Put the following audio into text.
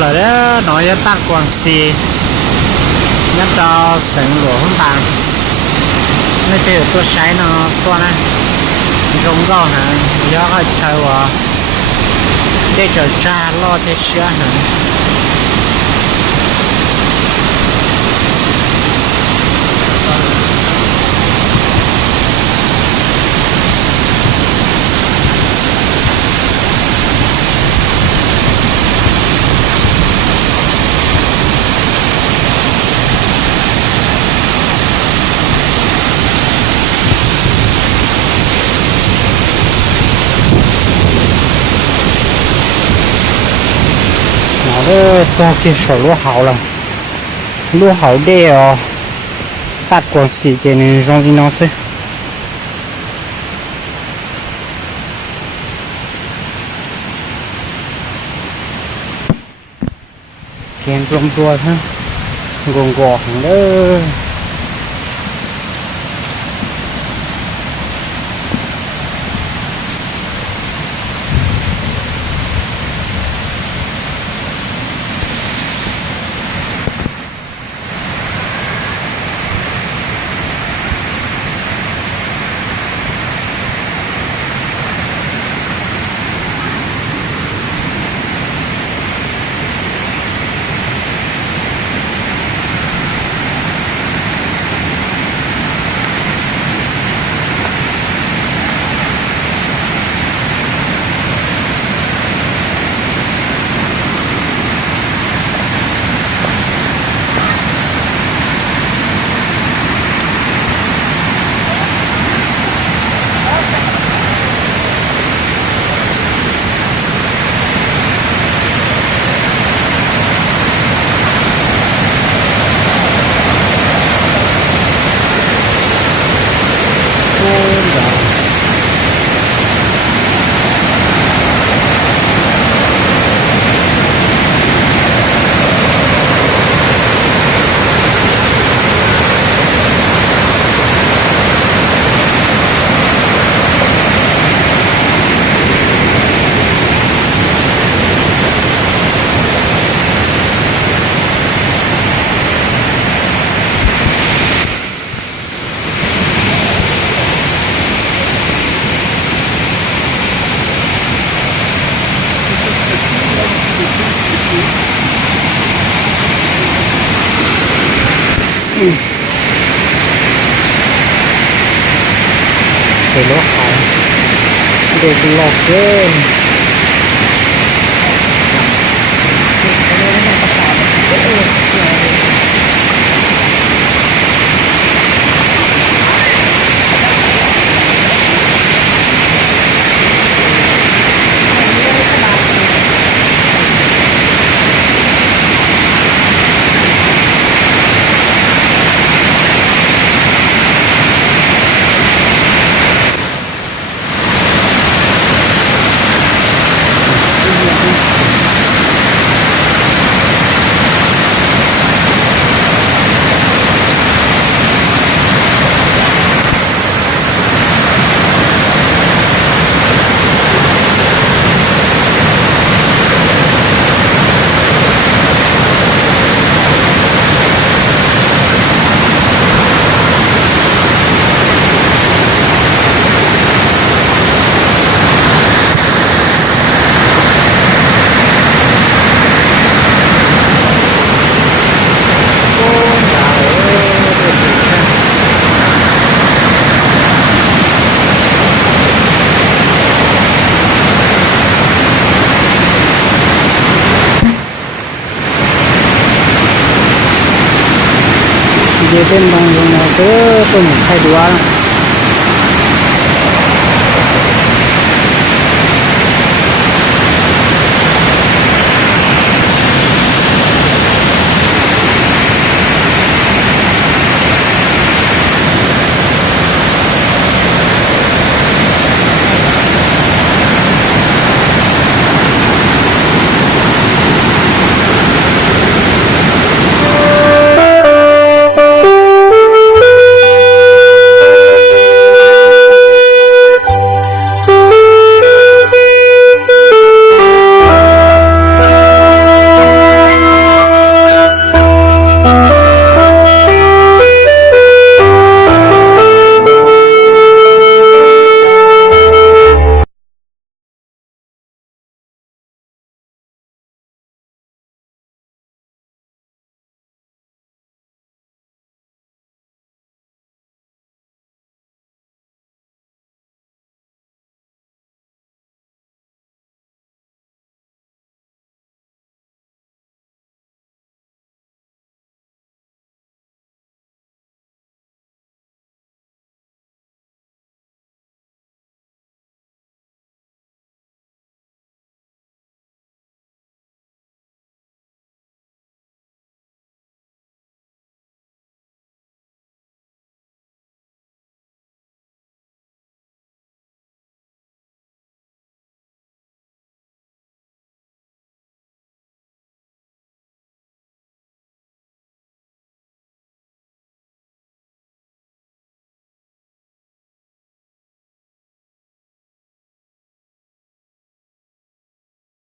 là đó nói cho ta quan xì nhất cho sừng lúa không bằng nên thì tôi sấy nó to này rong rau hả gió hơi chơi vào để cho cha lo thế sữa hả cho cái sổ lúa hậu để tạt quan xì cho nên trong cái nó sẽ kèn rôm rùa ha gồm gò hàng đó để nó hỏng để lọt lên về bên bằng nó cứ tôi một hai đứa